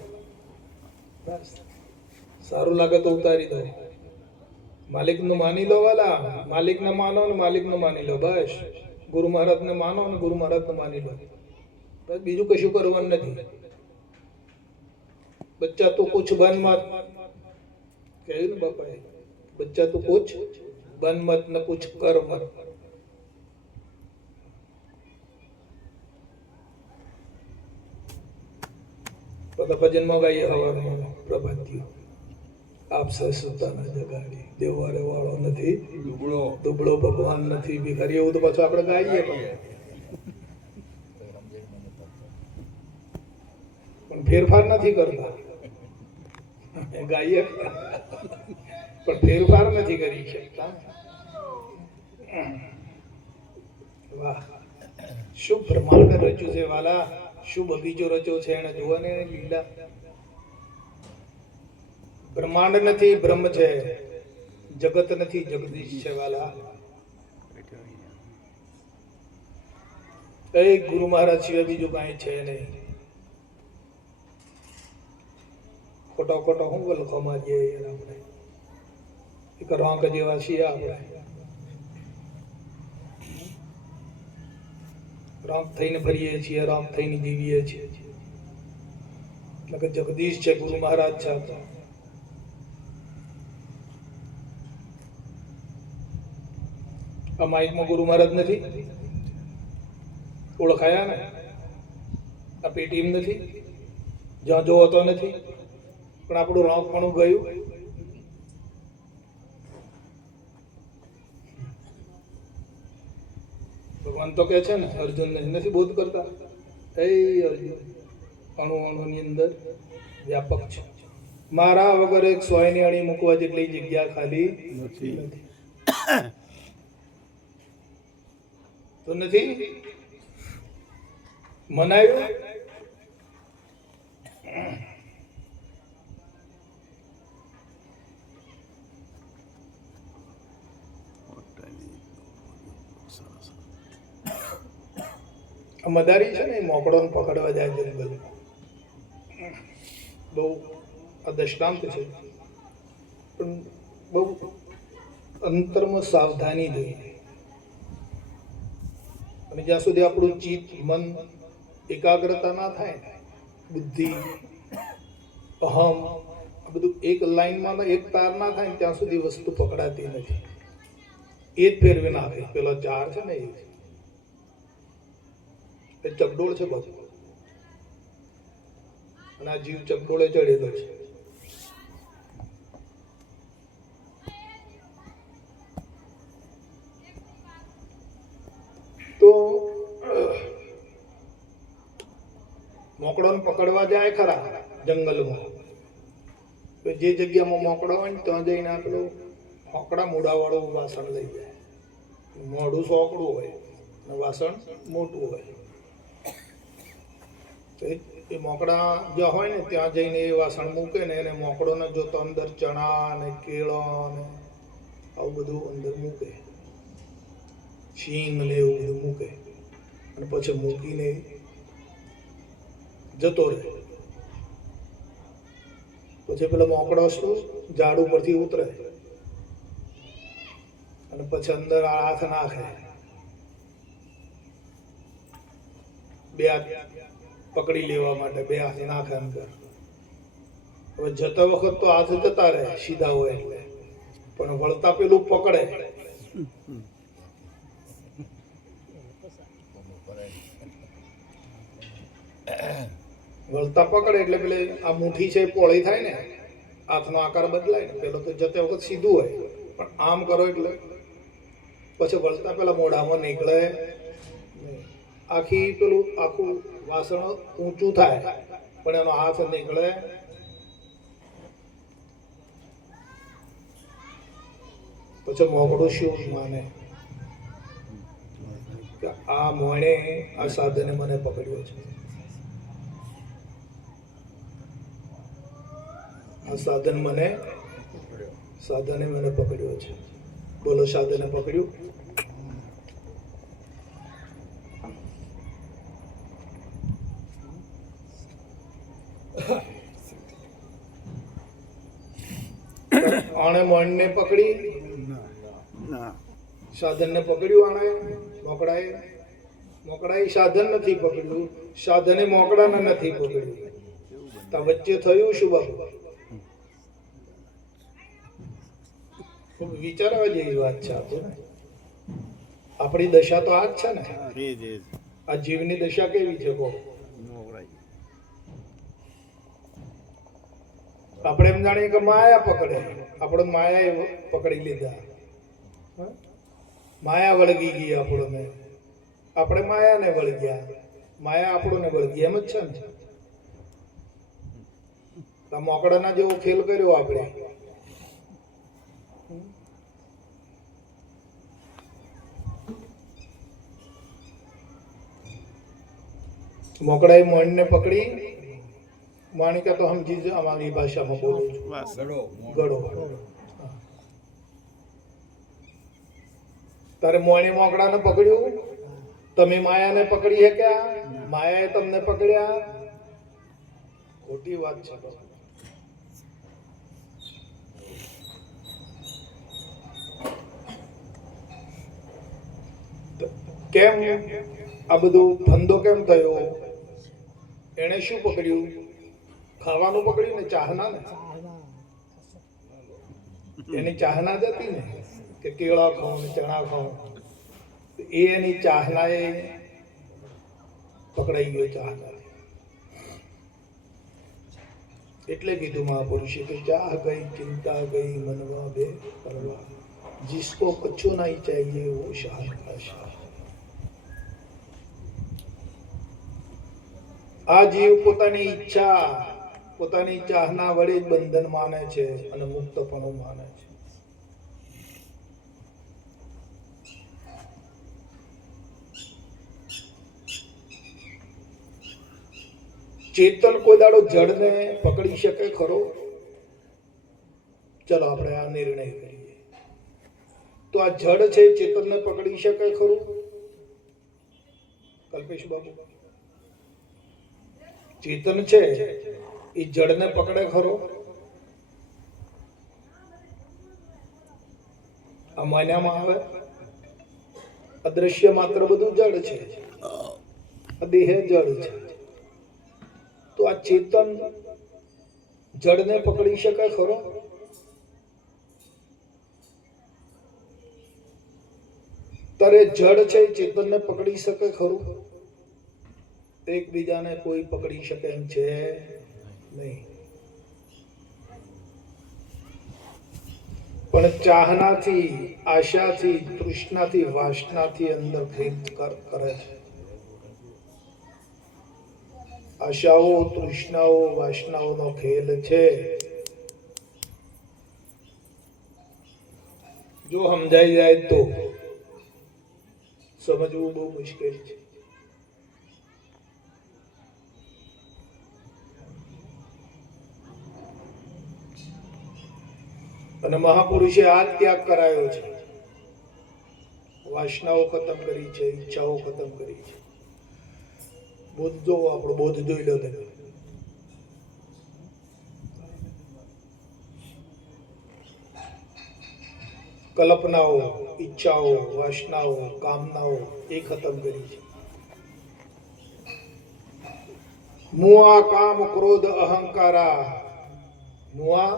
બસ સારું લાગે તો ઉતારી દો. માલિક નું માની લો વાલા. માલિક ને માનો ને માલિક નું માની લો. બસ ગુરુ મહારાજ ને માનો ને ગુરુ મહારાજ ને માની લો. બસ બીજું કશું કરવાનું નથી. બચ્ચા તો કુછ બન મત કહ્યું ને બાપાએ. બચ્ચા તો કુછ બન મત ને કુછ કર મત. બધા ભજનમાં ગાઈએ હવારમાં પ્રભાતિયો. આપ સસુતાના જગાડી દેવારે વાળો નથી, દુબળો ભગવાન નથી, ભિખારી. એવું તો પાછું આપણે ગાઈએ પણ ફેરફાર નથી કરતા. ગાઈએ પણ ફેરફાર નથી કરી શકતા. વાહ, શું બ્રહ્માંડ રચ્યું છે વાલા. શું બગીચો રચ્યો છે એને જોવાને લીલા. બ્રહ્માંડ નથી, બ્રહ્મ છે. જગત નથી, જગદીશ છે વાલા. એક ગુરુ મહારાજ સિવાય બીજું કાંઈ છે નહીં. ખોટો ખોટો હું વલખોમાં જઈએ આપણે. એક રોંક જેવા છીએ આપણે. રોંક થઈને ફરીએ છીએ, રોંક થઈને જીવીએ છીએ. એટલે કે જગદીશ છે, ગુરુ મહારાજ છે. આ માઇકમાં ગુરુ મહારાજ નથી ઓળખાયા ને? આ પેટીમ નથી, જ્યાં જોવો તો નથી, પણ આપણું રોંકપણું ગયું. ભગવાન તો કે છે ને અર્જુન નથી બોધ કરતા. એ અર્જુન અણુ અણુની અંદર વ્યાપક છે. મારા વગર એક સોયની અણી મૂકવા જેટલી જગ્યા ખાલી નથી. તો નથી મનાયું. આ મદારી છે ને એ મોકળોને પકડવા જાય જંગલમાં. બહુ આ દૃષ્ટાંત છે, પણ બહુ અંતરમાં સાવધાની જોઈએ. અને જ્યાં સુધી આપણું ચિત્ત મન એકાગ્રતા ના થાય ને, બુદ્ધિ અહમ આ બધું એક લાઈનમાં એક તાર ના થાય ને ત્યાં સુધી વસ્તુ પકડાતી નથી. એ જ ફેરવી નાખે. પેલો ચાર છે ને એ ચકડોળ છે બધું, અને આ જીવ ચકડોળે ચડેલો છે. તો મોકળોને પકડવા જાય ખરા જંગલમાં, તો જે જગ્યામાં મોકળો હોય ને ત્યાં જઈને પેલું હોકડા મોઢાવાળું વાસણ લઈ જાય. મોઢું સોકડું હોય અને વાસણ મોટું હોય. તો એ મોકળા જ્યાં હોય ને ત્યાં જઈને એ વાસણ મૂકે ને એને મોકળોને જોતો અંદર ચણા ને કેળા ને આવું બધું અંદર મૂકે, શીંગ ને એવું બધું મૂકે, અને પછી મૂકીને જતો રહે. પછી પેલો મોકળો શું ઝાડ ઉપરથી ઉતરે અને પછી અંદર હાથ નાખે, બે હાથ પકડી લેવા માટે બે હાથ નાખે અંદર. હવે જતા વખત તો હાથ જતા રહે સીધા હોય એટલે, પણ વળતા પેલું પકડે. વળતા પકડે એટલે પેલે આ મુઠ્ઠી છે પોળી થાય ને, હાથનો આકાર બદલાય ને. પેલો તો જતે વખત સીધું હોય, પણ આમ કરો એટલે પછી વળતા પેલા મોઢામાં નીકળે. આખી પેલું આખું વાસણ ઊંચું થાય પણ એનો હાથ નીકળે. પછી મોકળું શું માને કે આ મોણે આ સાધને મને પકડ્યો છે, આ સાધને મને પકડ્યો છે. બોલો, સાધને પકડ્યું. આણે મણને પકડી, સાધનને પકડ્યું. આણે મોકળાએ સાધન નથી પકડ્યું, સાધને મોકળાને નથી પકડ્યું. તો વચ્ચે થયું શું બાબુ? વિચારવા જેવી વાત છે. આપણી દશા તો આ જ છે ને. આ જીવની દશા કેવી છે? આપણે એમ જાણીએ કે માયા પકડે, આપણે માયા પકડી લીધા, માયા વળગી ગઈ આપણને, આપણે માયાને વળગ્યા, માયા આપણને વળગી. એમ જ છે ને. મોકડાના જેવો ખેલ કર્યો આપણે. મોકડાએ મણને પકડી, માણિકા તો સમજી જ અમારી ભાષામાં બોલું છું, ગળો. તારે મોણે મોકડાને પકડ્યું, તમે માયાને પકડી શક્યા, માયાએ તમને પકડ્યા. ખોટી વાત છે. કેમ આ બધું ફંદો કેમ થયો? એને શું પકડ્યું? ખાવાનું પકડ્યું ને, ચાહના ને. એની ચાહના જ હતી ને કે કેળા ખાઉં ને ચણા ખાઉં. એ એની ચાહના એ પકડાઈ ગયો. ચાહના એટલે કીધું મહાપુરુષે કે ચાહ ગઈ ચિંતા ગઈ મનવા બે પરવા, जिसको कछु नहीं चाहिए वो शाह का शाह. આ જીવ પોતાની ઈચ્છા, પોતાની ચાહના વડે જ બંધન માને છે અને મુક્તપણું માને છે. ચેતન કોઈ દાડો જડને પકડી શકે ખરો? ચલો આપણે આ નિર્ણય કરીએ. તો આ જડ છે ચેતનને પકડી શકે ખરું? કલ્પેશ બાબુ, ચેતન છે એ જડને પકડે ખરો? આ માન્યામાં આવે અદ્રશ્ય માત્ર બધું જડ છે, આ દેહ જડ છે. તો આ ચેતન જડને પકડી શકે ખરો? તારે જડ છે ચેતનને પકડી શકે ખરું? એકબીજાને કોઈ પકડી શકે એમ છે નહીં. પણ ચાહનાથી, આશાથી, તૃષ્ણાથી, વાસનાથી અંદર ભેદ કરે છે. આશાઓ, તૃષ્ણાઓ, વાસનાઓનો ખેલ છે. જો સમજાઈ જાય તો, સમજવું બહુ મુશ્કેલ છે. અને મહાપુરુષે આ ત્યાગ કરાયો છે. વાસનાઓ ખતમ કરી છે, ઈચ્છાઓ ખતમ કરી છે. બોધ જોવો, આપણો બોધ જોઈ લો તમે. કલ્પનાઓ, ઈચ્છાઓ, વાસનાઓ, કામનાઓ એ ખતમ કરી છે. મુઆ કામ ક્રોધ અહંકારા, મુઆ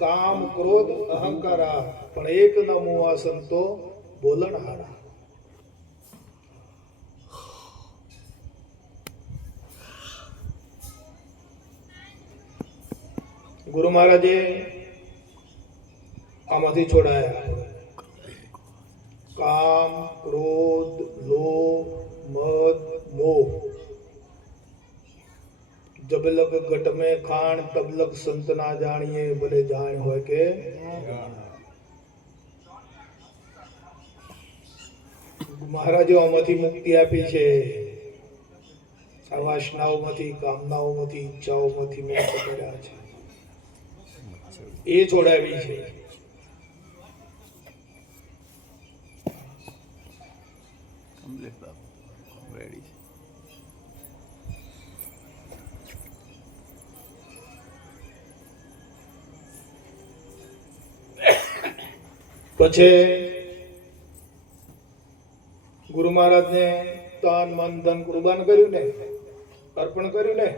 કામ ક્રોધ અહંકારા, પણ એક ન મુઆ સંતો બોલણહારા. ગુરુ મહારાજે આમાંથી છોડાયા. કામ, ક્રોધ, લોભ, મદ, મોહ. जब लग घट में खान तब लग संत ना जानिए, भले जान હોય કે મહારાજે આમાંથી મુક્તિ આપી છે. આ વાસનાઓમાંથી, કામનાઓમાંથી, ઈચ્છાઓમાંથી મુક્ત કર્યા છે, એ છોડાવી છે. કમ્પ્લીટ બાબુ રેડી છે. પછી ગુરુ મહારાજને તન મન ધન કુરબાન કર્યું ને, અર્પણ કર્યું ને.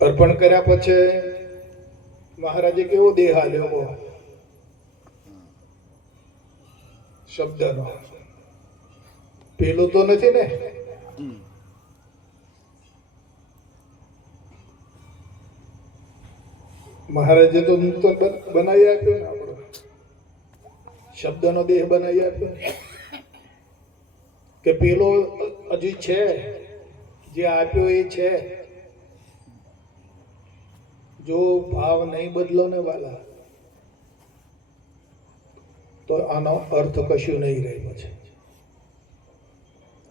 અર્પણ કર્યા પછી મહારાજે કેવો દેહ આલ્યો? શબ્દનો. પેલો તો નથી ને? મહારાજે તો બનાવી આપ્યો ને, આપણો શબ્દનો દેહ બનાવી આપ્યો કે પેલો હજી છે, જે આપ્યો એ છે. જો ભાવ નહીં બદલો ને વાલા, તો આનો અર્થ કશું નહીં રહ્યો છે.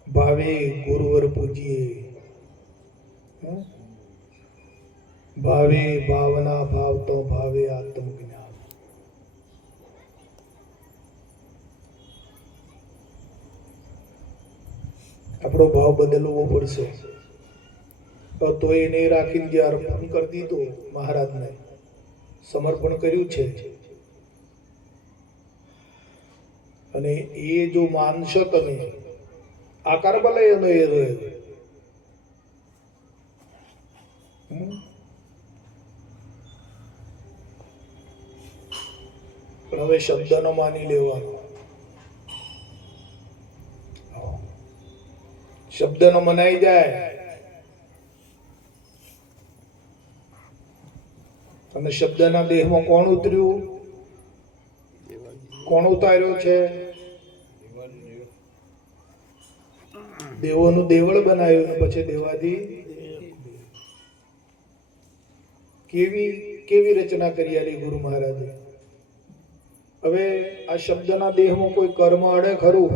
ભાવે ગુરુવર પૂજીએ, ભાવે ભાવના, ભાવ તો ભાવે આત્મ જ્ઞાન. આપણો ભાવ બદલવો પડશે. તો એ નહીં રાખીને જે અર્પણ કરી દીધું, મહારાજને સમર્પણ કર્યું છે, અને એ જો માનશો તમે, આકાર ભલે એનો એ રહ્યો, પણ હવે શબ્દનો માની લેવાનો. શબ્દનો મનાઈ જાય અને શબ્દના દેહમાં કોણ ઉતર્યું? કોણ ઉતાર્યો છે? દેવોનું દેવળ બનાવ્યું ને પછી દેવાદી. કેવી કેવી રચના કરી આલી ગુરુ મહારાજે. હવે આ શબ્દના દેહમાં કોઈ કર્મ અડે ખરું?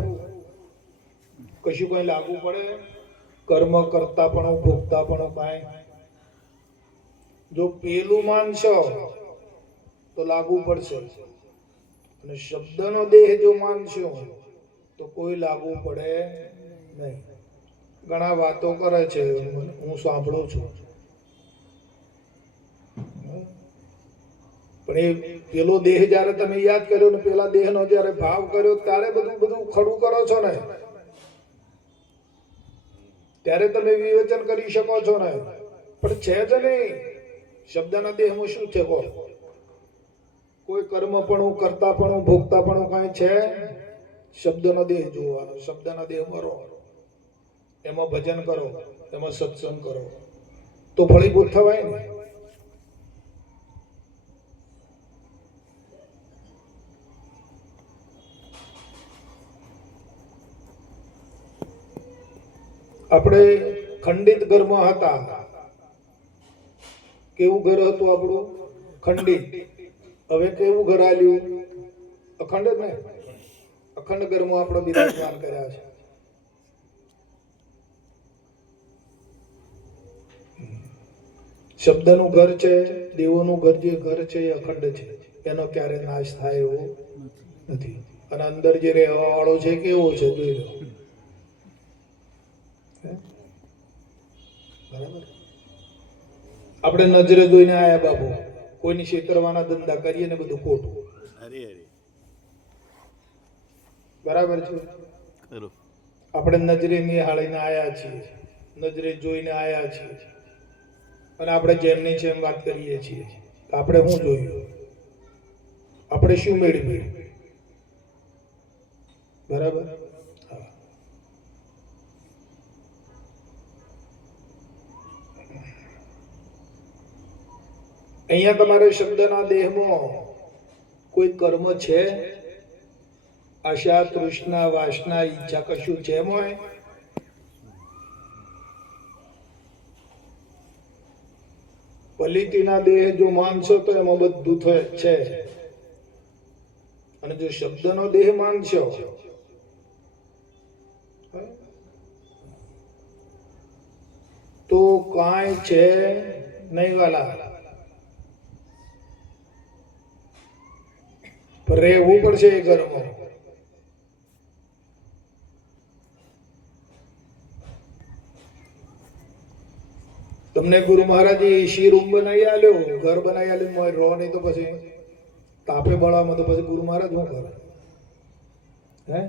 કશું કઈ લાગુ પડે? કર્મ કરતા પણ ભોગતા પણ કાંઈ? જો પેલું માનશો તો લાગુ પડશે, અને શબ્દનો દેહ જો માનશો તો કોઈ લાગુ પડે નહીં. ઘણા વાતો કરે છે, હું સાંભળું છું, પણ એ પેલો દેહ જ્યારે તમે યાદ કર્યો ને પેલા દેહનો જ્યારે ભાવ કર્યો ત્યારે બધું ખડું કરો છો ને, ત્યારે તમે વિવેચન કરી શકો છો ને. પણ છે જ નહીં. શબ્દના દેહમાં શું છે? કોઈ કર્મપણું, કરતાપણું, ભોગતાપણું કાંઈ છે? શબ્દનો દેહ જોવાનો, શબ્દના દેહમાં રહો, એમાં ભજન કરો, એમાં સત્સંગ કરો, તો ફળીભૂત થવાય ને. આપણે ખંડિત ઘરમાં હતા. કેવું ઘર હતું આપણું? ખંડિત. હવે કેવું ઘર આલ્યું? અખંડ ને. અખંડ ઘરમાં આપણે બિરાજમાન કર્યા છે. શબ્દનું ઘર છે, દેવોનું ઘર, જે ઘર છે એ અખંડ છે, એનો ક્યારે નાશ થાય એવો નથી. અને અંદર જે રહેવા વાળો છે કેવો છે જોઈ લો. બરાબર. આપણે નજરે જોઈને આયા બાબુ, કોઈની છેતરવાના ધંધા કરીએ ને બધું ખોટું. બરાબર છે. આપણે નજરે નિહાળીને આયા છીએ, નજરે જોઈને આયા છીએ, અને આપણે જેમની જેમ વાત કરીએ છીએ. આપણે શું જોયું? આપણે શું મેળવ્યું? બરાબર. અહીંયા તમારે શબ્દના દેહમાં કોઈ કર્મ છે? આશા, તૃષ્ણા, વાસના, ઈચ્છા કશું છે? મોય પલિતીના દેહ જો માનશો તો એમાં બધું છે, અને જો શબ્દનો દેહ માનશો તો કાંઈ છે નહીં વાલા. રહેવું પડશે એ ઘરમાં. તમને ગુરુ મહારાજે એસી રૂમ બનાવી આલ્યો, ઘર બનાવી આલ્યું, મોય રહો નહીં તો પછી તાપે બળામાં તો પછી ગુરુ મહારાજ શું કરે? હે,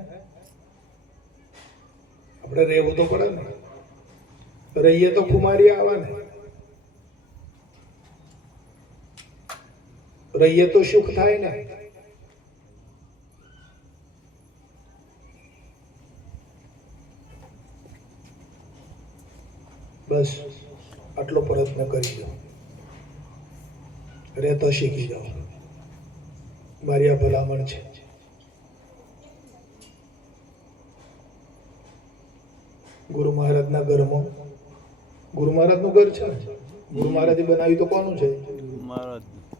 આપણે રહેવું તો પડે ને. રહીએ તો કુમારી આવા ને, રહીએ તો સુખ થાય ને. બસ આટલો પ્રયત્ન કરી જાઓ, રહેતા શીખી જાઓ. મારી આ ભલામણ છે. ગુરુ મહારાજના ઘરમાં, ગુરુ મહારાજનું ઘર છે ને, ગુરુ મહારાજે બનાવ્યું તો કોનું છે?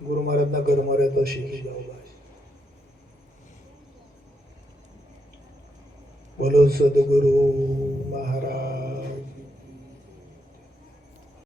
ગુરુ મહારાજના ઘરમાં રહેતા શીખી જાઓ. બોલો સદગુરુ